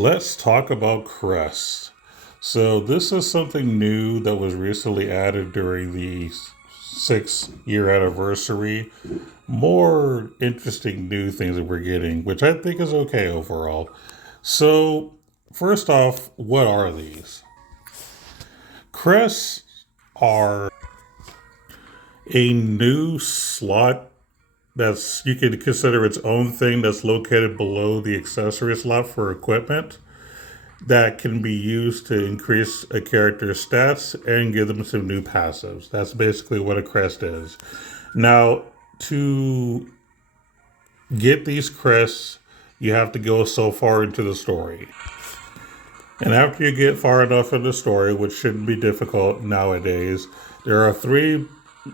Let's talk about crests. So this is something new that was recently added during the 6-year anniversary. More interesting new things that we're getting, which I think is okay overall. So first off, what are these? Crests are a new slot that's you can consider its own thing that's located below the accessory slot for equipment that can be used to increase a character's stats and give them some new passives. That's basically what a crest is. Now, to get these crests, you have to go so far into the story. And after you get far enough in the story, which shouldn't be difficult nowadays, there are 3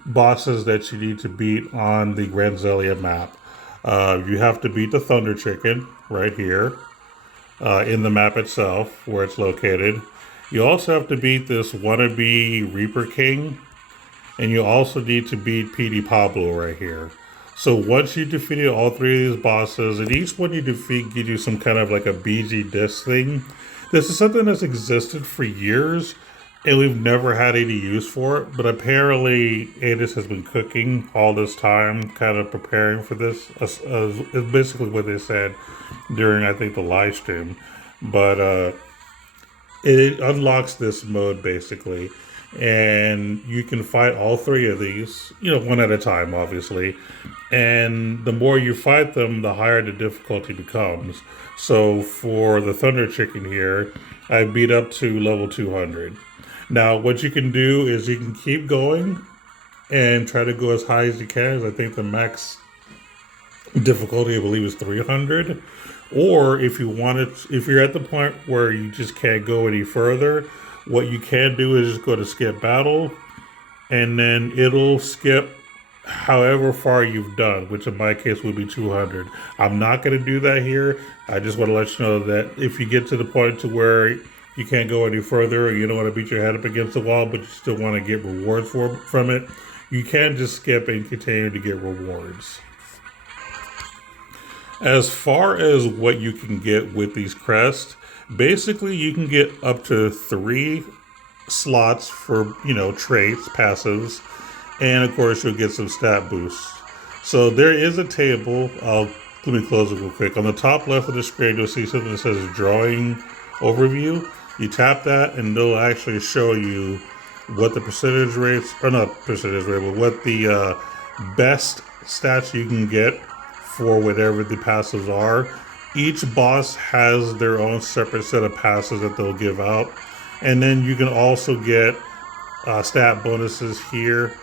bosses that you need to beat on the Granzelia map. You have to beat the Thunder Chicken right here in the map itself, where it's located. You also have to beat this wannabe Reaper King, and you also need to beat PD Pablo right here. So once you defeated all 3 of these bosses, and each one you defeat gives you some kind of like a BG disc thing. This is something that's existed for years, and we've never had any use for it. But apparently, Adis has been cooking all this time, kind of preparing for this. Is basically what they said during, I think, the live stream. But it unlocks this mode basically, and you can fight all 3 of these, one at a time, obviously. And the more you fight them, the higher the difficulty becomes. So for the Thunder Chicken here, I beat up to level 200. Now, what you can do is you can keep going and try to go as high as you can. I think the max difficulty, I believe, is 300. Or if you want it, if you're at the point where you just can't go any further, what you can do is just go to skip battle, and then it'll skip however far you've done, which in my case would be 200. I'm not going to do that here. I just want to let you know that if you get to the point to where you can't go any further, or you don't want to beat your head up against the wall, but you still want to get rewards from it, you can just skip and continue to get rewards. As far as what you can get with these crests, basically you can get up to 3 slots for, traits, passives, and of course you'll get some stat boosts. So there is a table. Let me close it real quick. On the top left of the screen, you'll see something that says drawing overview. You tap that and they'll actually show you what the percentage rates, or not percentage rate, but what the best stats you can get for whatever the passives are. Each boss has their own separate set of passes that they'll give out. And then you can also get stat bonuses here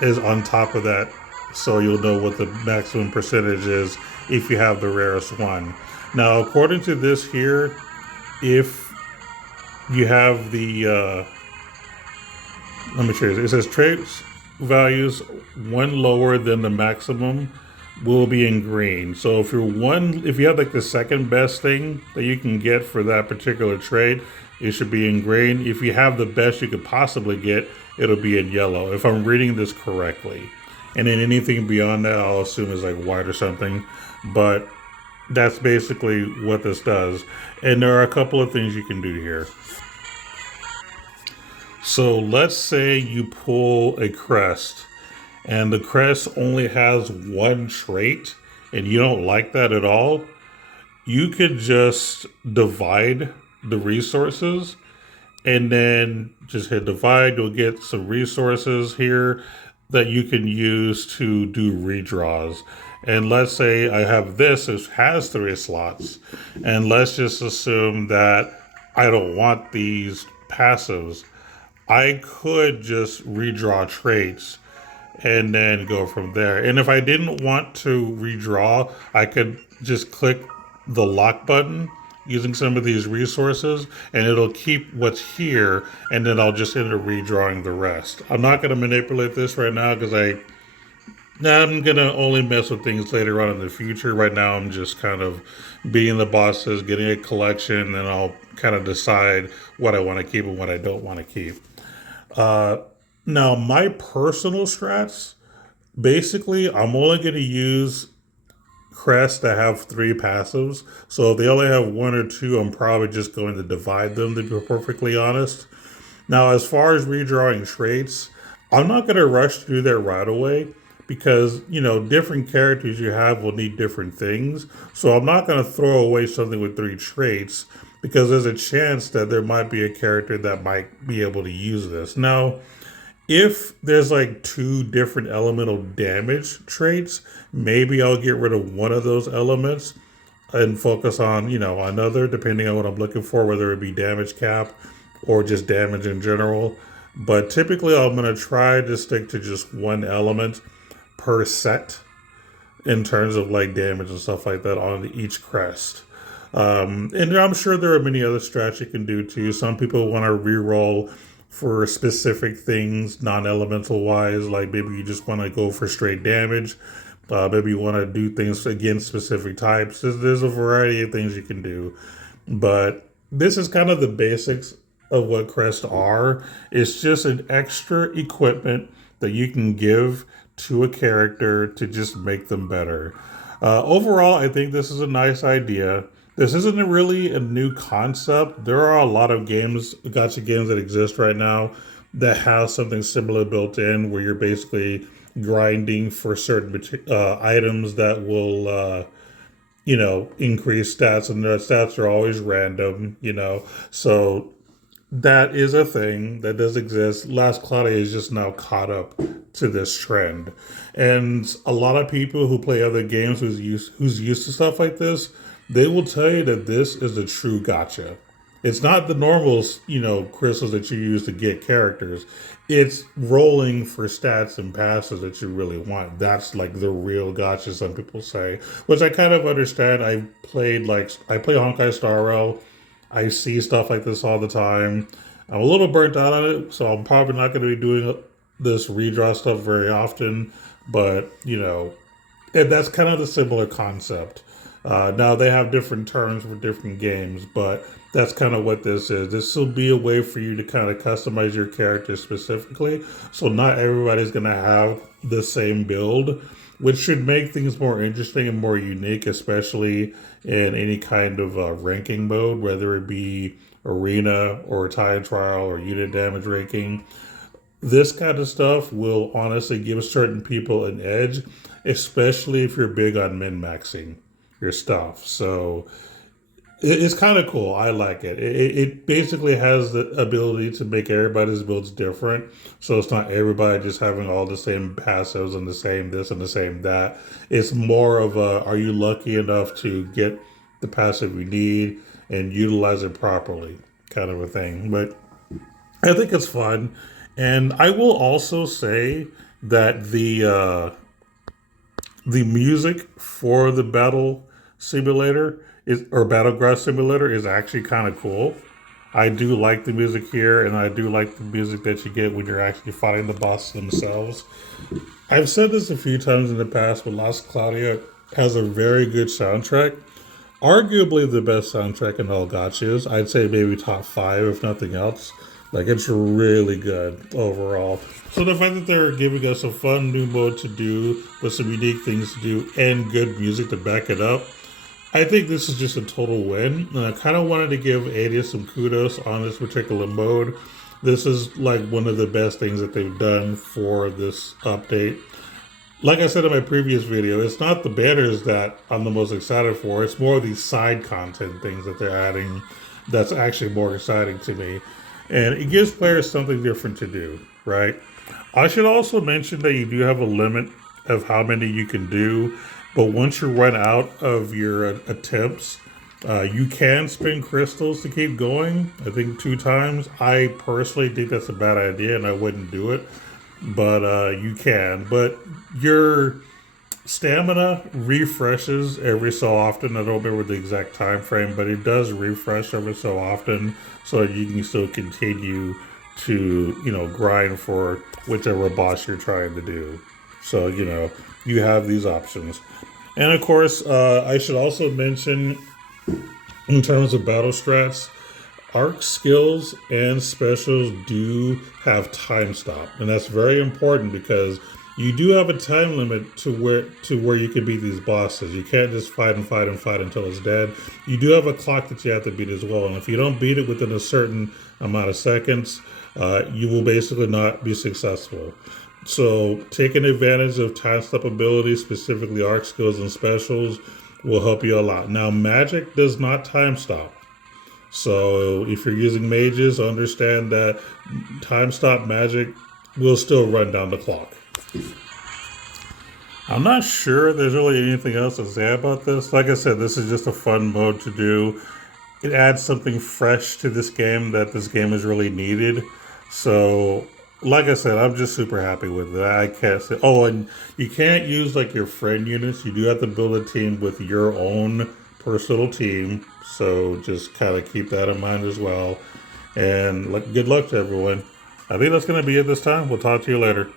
is on top of that. So you'll know what the maximum percentage is if you have the rarest one. Now, according to this here, if you have the, let me show you. It says traits values one lower than the maximum will be in green. So if you have like the second best thing that you can get for that particular trait, it should be in green. If you have the best you could possibly get, it'll be in yellow, if I'm reading this correctly. And then anything beyond that, I'll assume is like white or something. But that's basically what this does. And there are a couple of things you can do here. So let's say you pull a crest, and the crest only has 1 trait, and you don't like that at all. You could just divide the resources, and then just hit divide. You'll get some resources here that you can use to do redraws. And let's say I have this, it has 3 slots, and let's just assume that I don't want these passives. I could just redraw traits and then go from there. And if I didn't want to redraw, I could just click the lock button using some of these resources, and it'll keep what's here, and then I'll just end up redrawing the rest. I'm not going to manipulate this right now because I'm going to only mess with things later on in the future. Right now I'm just kind of beating the bosses, getting a collection, and I'll kind of decide what I want to keep and what I don't want to keep. Now, my personal strats, basically, I'm only going to use crests that have 3 passives. So if they only have 1 or 2, I'm probably just going to divide them, to be perfectly honest. Now, as far as redrawing traits, I'm not going to rush to do that right away because, different characters you have will need different things. So I'm not going to throw away something with 3 traits because there's a chance that there might be a character that might be able to use this. Now, if there's like 2 different elemental damage traits, maybe I'll get rid of one of those elements and focus on, another, depending on what I'm looking for, whether it be damage cap or just damage in general. But typically, I'm going to try to stick to just one element per set in terms of like damage and stuff like that on each crest. And I'm sure there are many other strats you can do too. Some people want to reroll for specific things, non-elemental wise, like maybe you just want to go for straight damage. Maybe you want to do things against specific types. There's a variety of things you can do. But this is kind of the basics of what crests are. It's just an extra equipment that you can give to a character to just make them better. Overall, I think this is a nice idea. This isn't really a new concept. There are a lot of gacha games that exist right now that have something similar built in where you're basically grinding for certain items that will, increase stats, and the stats are always random. So that is a thing that does exist. Last Claudia is just now caught up to this trend. And a lot of people who play other games who's used to stuff like this, they will tell you that this is a true gacha. It's not the normal, crystals that you use to get characters. It's rolling for stats and passes that you really want. That's like the real gacha, some people say, which I kind of understand. I play Honkai Star Rail. I see stuff like this all the time. I'm a little burnt out on it, so I'm probably not going to be doing this redraw stuff very often. But, that's kind of the similar concept. Now, they have different terms for different games, but that's kind of what this is. This will be a way for you to kind of customize your character specifically. So not everybody's going to have the same build, which should make things more interesting and more unique, especially in any kind of ranking mode, whether it be arena or time trial or unit damage ranking. This kind of stuff will honestly give certain people an edge, especially if you're big on min-maxing your stuff. So it's kind of cool. I like it. It basically has the ability to make everybody's builds different. So it's not everybody just having all the same passives and the same this and the same that. It's more of are you lucky enough to get the passive you need and utilize it properly kind of a thing. But I think it's fun. And I will also say that the music for the Battle Simulator Battlegraph Simulator is actually kind of cool. I do like the music here, and I do like the music that you get when you're actually fighting the bosses themselves. I've said this a few times in the past, but Las Claudia has a very good soundtrack. Arguably the best soundtrack in all gachas. I'd say maybe top 5, if nothing else. Like, it's really good overall. So the fact that they're giving us a fun new mode to do with some unique things to do and good music to back it up, I think this is just a total win. And I kind of wanted to give Ada some kudos on this particular mode. This is like one of the best things that they've done for this update. Like I said in my previous video, it's not the banners that I'm the most excited for. It's more of these side content things that they're adding that's actually more exciting to me. And it gives players something different to do, right? I should also mention that you do have a limit of how many you can do. But once you run out of your attempts, you can spend crystals to keep going. I think 2 times. I personally think that's a bad idea and I wouldn't do it. But you can. But your stamina refreshes every so often. I don't remember the exact time frame, but it does refresh every so often so that you can still continue to, grind for whichever boss you're trying to do. So, you have these options. And of course, I should also mention, in terms of battle strats, arc skills and specials do have time stop. And that's very important because You do have a time limit to where you can beat these bosses. You can't just fight and fight and fight until it's dead. You do have a clock that you have to beat as well, and if you don't beat it within a certain amount of seconds, you will basically not be successful. So taking advantage of time stop abilities, specifically arc skills and specials, will help you a lot. Now, magic does not time stop. So if you're using mages, understand that time stop magic will still run down the clock. I'm not sure there's really anything else to say about this. Like I said, this is just a fun mode to do. It adds something fresh to this game that this game is really needed. So, like I said, I'm just super happy with it. I can't say, oh, and you can't use like your friend units. You do have to build a team with your own personal team. So just kind of keep that in mind as well. And good luck to everyone. I think that's going to be it this time. We'll talk to you later.